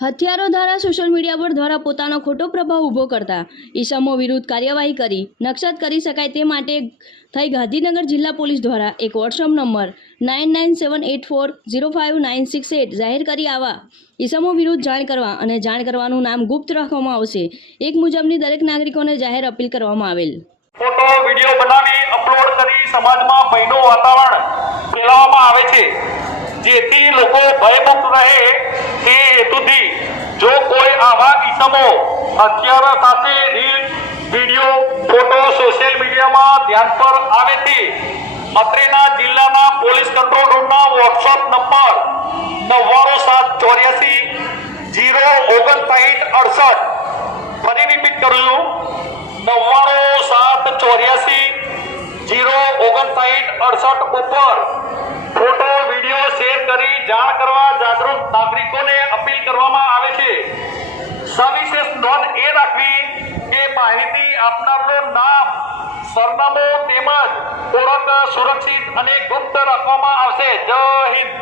હથિયારો દ્વારા social media પર દ્વારા પોતાનો ખોટો પ્રભાવ ઊભો કરતા ઈસમો વિરુદ્ધ કાર્યવાહી કરી નક્ષત કરી શકાય તે માટે થઈ ગાંધીનગર જિલ્લા પોલીસ દ્વારા એક WhatsApp number nine nine seven eight four zero five nine six eight જાહેર કરી આવા ઈસમો વિરુદ્ધ જાણ કરવા અને જાણ કરવાનું નામ ગુપ્ત રાખવામાં આવશે. એક મુજબની દરેક નાગરિકોને જાહેર અપીલ કરવામાં આવેલ. ફોટો, વીડિયો બનાવી અપલોડ કરી સમાજમાં ભયનું વાતાવરણ ફેલાવવામાં આવે છે. જેથી લોકો ભયમુક્ત રહે. આવા કિસ્સામો સાથે રીલ, વીડિયો, ફોટો સોશિયલ મીડિયામાં ધ્યાન પર આવે તે અત્રેના જિલ્લાના પોલીસ કંટ્રોલ રૂમના વોટ્સઅપ નંબર નવ્વાણું સાત ચોર્યાસી જીરો ઓગણસાઠ અડસઠ. ફરી રિપીટ કરું છું. નવ્વાણું સાત ચોર્યાસી જીરો ઓગણસાઠ અડસઠ ઉપર ફોટો, વીડિયો શેર કરી જાણ કરવા જાગૃત નાગરિકોને અપીલ કરવામાં આવે છે સવિશેષ નોંધ એ રાખવી કે માહિતી આપનારનું નામ, સરનામું તેમજ ઓળખ સુરક્ષિત અને ગુપ્ત રાખવામાં આવશે. જય હિન્દ.